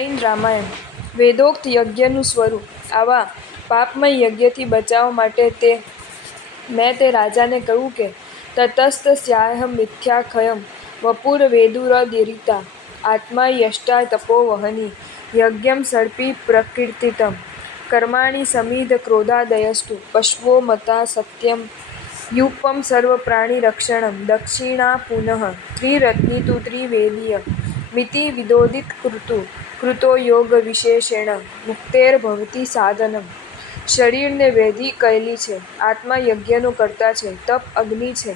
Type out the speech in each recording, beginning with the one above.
જૈન રામાયણ વેદોક્ત યજ્ઞનું સ્વરૂપ. આવા પાપમય યજ્ઞથી બચાવવા માટે મેં તે રાજાને કહ્યું કે તતસ્તસ્યાહં મિથ્યાખ્યં વપુર્વેદુરદિરિતા આત્મા યષ્ટા તપોવહનિ યજ્ઞં સર્પી પ્રકીર્તિતમ કર્માણિ સમિધ ક્રોધાદયસ્તુ પશવો મતા સત્યં યુપમ સર્વપ્રાણિરક્ષણં દક્ષિણા પુનઃ ત્રિરત્નિતુ ત્રિવેદીય મિતિ વિદોદિત કૃતો યોગ વિશેષેણ મુક્તેર્ભવતિ સાધનમ. શરીરને વેદી કહેલી છે, આત્મા યજ્ઞનો કર્તા છે, તપ અગ્નિ છે,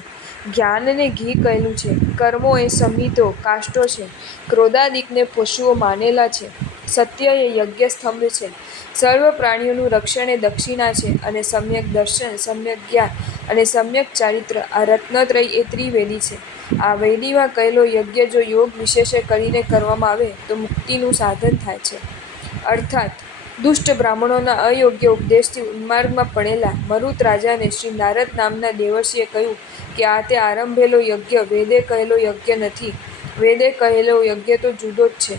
જ્ઞાનને ઘી કહેલું છે, કર્મો એ સમિધો કાષ્ઠો છે, ક્રોધાદિકને પશુઓ માનેલા છે, સત્ય એ યજ્ઞ સ્તંભ છે, સર્વ પ્રાણીઓનું રક્ષણ એ દક્ષિણા છે, અને સમ્યક દર્શન, સમ્યક જ્ઞાન અને સમ્યક ચારિત્ર આ રત્નત્રય એ ત્રિવેદી છે. આ વેદીમાં કહેલો યજ્ઞ જો યોગ વિશેષે કરીને કરવામાં આવે તો મુક્તિનું સાધન થાય છે. અર્થાત દુષ્ટ બ્રાહ્મણોના અયોગ્ય ઉપદેશથી ઉન્માર્ગમાં પડેલા મરુત રાજાને શ્રી નારદ નામના દેવર્ષિએ કહ્યું કે આ તે આરંભેલો યજ્ઞ વેદે કહેલો યજ્ઞ નથી. વેદે કહેલો યજ્ઞ તો જુદો જ છે.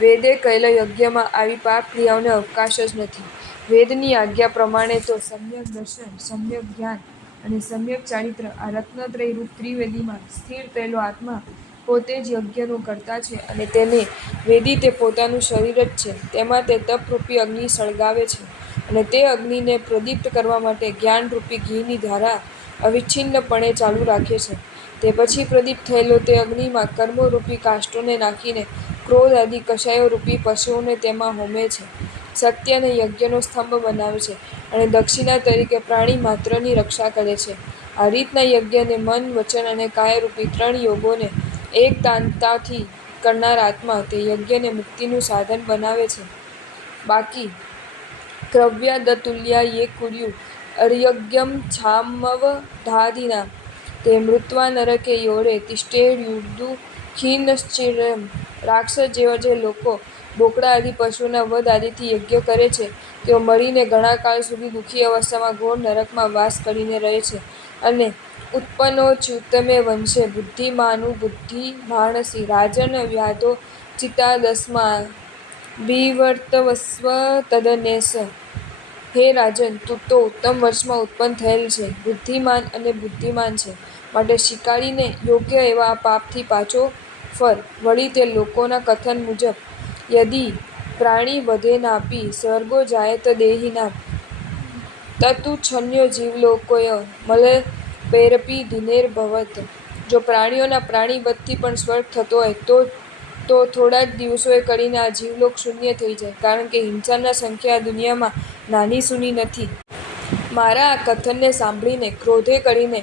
વેદે કહેલા યજ્ઞમાં આવી પાપ ક્રિયાઓને અવકાશ જ નથી. વેદની આજ્ઞા પ્રમાણે તો સમ્યક દર્શન, સમ્યક જ્ઞાન અને સમ્યક ચારિત્ર આ રત્નત્રય રૂપ ત્રિવેદીમાં સ્થિર થયેલો આત્મા પોતે જ યજ્ઞનો કર્તા છે, અને તેને વેદી તે પોતાનું શરીર જ છે. તેમાં તે તપરૂપી અગ્નિ સળગાવે છે, અને તે અગ્નિને પ્રદીપ્ત કરવા માટે જ્ઞાનરૂપી ઘીની ધારા અવિચ્છિન્નપણે ચાલુ રાખે છે. તે પછી પ્રદીપ્ત થયેલો તે અગ્નિમાં કર્મોરૂપી કાષ્ઠોને નાખીને ક્રોધ આદિ કષાયોરૂપી પશુઓને તેમાં હોમે છે, સત્યને યજ્ઞનો સ્તંભ બનાવે છે, અને દક્ષિણા તરીકે પ્રાણી માત્રની રક્ષા કરે છે. આ રીતના યજ્ઞને મન, વચન અને કાયરૂપી ત્રણ યોગોને એકતાનતાથી કરનાર આત્મા તે યજ્ઞને મુક્તિનું સાધન બનાવે છે. બાકી ક્રવ્યાદતુલ્યા યે કુર્યુ અર્યજ્ઞં છામવધાદિના તે મૃત્વા નરકે યોરે તિષ્ઠેયુર્દુ ખીનશ્ચિરમ. રાક્ષસ જેવા જે લોકો બોકડા આદિ પશુઓના વધ આદિથી યજ્ઞ કરે છે તેઓ મરીને ઘણા કાળ સુધી દુઃખી અવસ્થામાં ઘોર નરકમાં વાસ કરીને રહે છે. અને ઉત્પન્નોચ્યુતમે વંશે બુદ્ધિમાનુબુદ્ધિમાનસી રાજન વ્યાધો ચિત્તાદસ્મા વિવર્તવસ્વ તદન્યેષ. હે રાજન, તું તો ઉત્તમ વંશમાં ઉત્પન્ન થયેલ છે, બુદ્ધિમાન અને બુદ્ધિમાન છે, માટે શીખાડીને યોગ્ય એવા આ પાપથી પાછો ફર. વળી તે લોકોના કથન મુજબ યદિ પ્રાણી વધેનાપી સ્વર્ગો જાયેત દેહિનાં તત્તુચ્છન્યો જીવલોકોય મલપૈરપી ધીનેર્ભવત. જો પ્રાણીઓના પ્રાણીવધથી પણ સ્વર્ગ થતો હોય તો થોડા જ દિવસોએ કરીને આ જીવલોક શૂન્ય થઈ જાય, કારણ કે હિંસાના સંખ્યા આ દુનિયામાં નાની સૂની નથી. મારા આ કથનને સાંભળીને ક્રોધે કરીને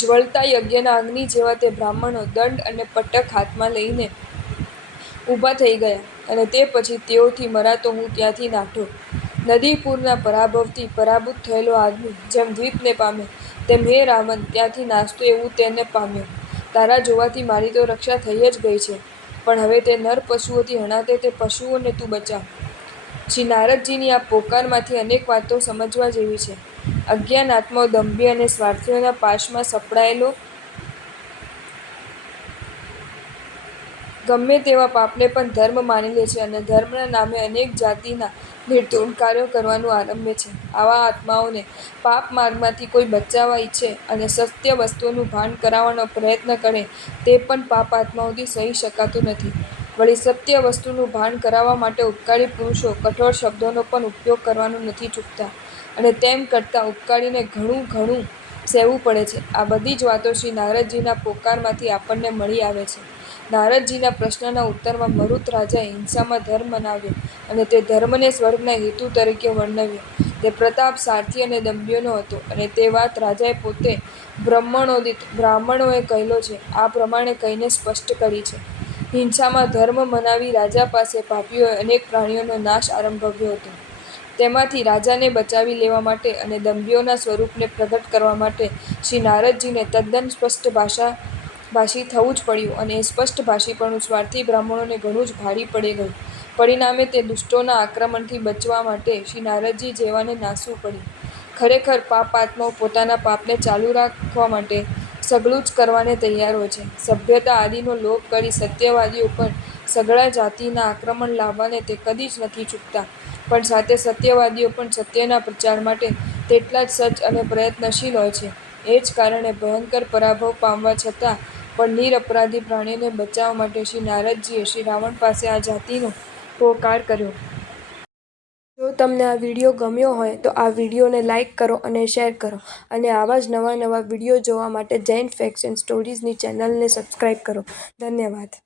જ્વલતા યજ્ઞના અગ્નિ જેવા તે બ્રાહ્મણો દંડ અને પટક હાથમાં લઈને ઊભા થઈ ગયા, અને તે પછી તેઓથી મરાતો હું ત્યાંથી નાઠો. નદીપુરના પરાભવથી પરાભૂત થયેલો આદમી જેમ દ્વીપને પામે, તેમ હે રાવણ ત્યાંથી નાસતો એવું તેને પામ્યો. તારા જોવાથી મારી તો રક્ષા થઈ જ ગઈ છે, પણ હવે તે નર પશુઓથી હણાતે તે પશુઓને તું બચાવ. શ્રી નારદજીની આ પોકારમાંથી અનેક વાતો સમજવા જેવી છે. અજ્ઞાન આત્માઓ દંભી અને સ્વાર્થીઓના પાશમાં સપડાયેલો ગમે તેવા પાપને પણ ધર્મ માની લે છે, અને ધર્મના નામે અનેક જાતિના નિર્ધૂળ કાર્યો કરવાનું આરંભે છે. આવા આત્માઓને પાપ માર્ગમાંથી કોઈ બચાવવા ઈચ્છે અને સત્ય વસ્તુઓનું ભાન કરાવવાનો પ્રયત્ન કરે તે પણ પાપ આત્માઓથી સહી શકાતું નથી. વળી સત્ય વસ્તુનું ભાન કરાવવા માટે ઉપકારી પુરુષો કઠોર શબ્દોનો પણ ઉપયોગ કરવાનું નથી ચૂકતા, અને તેમ કરતાં ઉપકારીને ઘણું સહેવું પડે છે. આ બધી જ વાતો શ્રી નારદજીના પોકારમાંથી આપણને મળી આવે છે. નારદજીના પ્રશ્નના ઉત્તરમાં મરુત રાજાએ હિંસામાં ધર્મ મનાવ્યો, અને તે ધર્મને સ્વર્ગના હેતુ તરીકે વર્ણવ્યો. તે પ્રતાપ સારથી અને દંભીઓનો હતો, અને તે વાત રાજાએ પોતે બ્રાહ્મણોએ કહેલો છે. આ પ્રમાણે કહીને સ્પષ્ટ કરી છે. હિંસામાં ધર્મ મનાવી રાજા પાસે પાપીઓએ અનેક પ્રાણીઓનો નાશ આરંભવ્યો હતો. તેમાંથી રાજાને બચાવી લેવા માટે અને દંભીઓના સ્વરૂપને પ્રગટ કરવા માટે શ્રી નારદજીને તદ્દન સ્પષ્ટ ભાષી થવું જ પડ્યું, અને એ સ્પષ્ટ ભાષીપણું સ્વાર્થી બ્રાહ્મણોને ઘણું જ ભારી પડી ગયું. પરિણામે તે દુષ્ટોના આક્રમણથી બચવા માટે શ્રી નારદજી જેવાને નાસવું પડ્યું. ખરેખર પાપ આત્માઓ પોતાના પાપને ચાલુ રાખવા માટે સઘળું જ કરવાને તૈયાર હોય છે. સભ્યતા આદિનો લોભ કરી સત્યવાદીઓ પર સઘળા જાતિના આક્રમણ લાવવાને તે કદી જ નથી ચૂકતા. પણ સાથે સત્યવાદીઓ પણ સત્યના પ્રચાર માટે તેટલા જ સજ્જ અને પ્રયત્નશીલ હોય છે. એ જ કારણે ભયંકર પરાભવ પામવા છતાં પણ નિરપરાધી પ્રાણીને બચાવવા માટે શ્રી નારદજીએ શ્રી રાવણ પાસે આ જાતિનો પોકાર કર્યો. જો તમને આ વિડીયો ગમ્યો હોય તો આ વિડીયોને લાઈક કરો અને શેર કરો અને આવા જ નવા વિડીયો જોવા માટે જૈન ફેક્ટ્સ એન્ડ સ્ટોરીઝની ચેનલને સબસ્ક્રાઈબ કરો. ધન્યવાદ.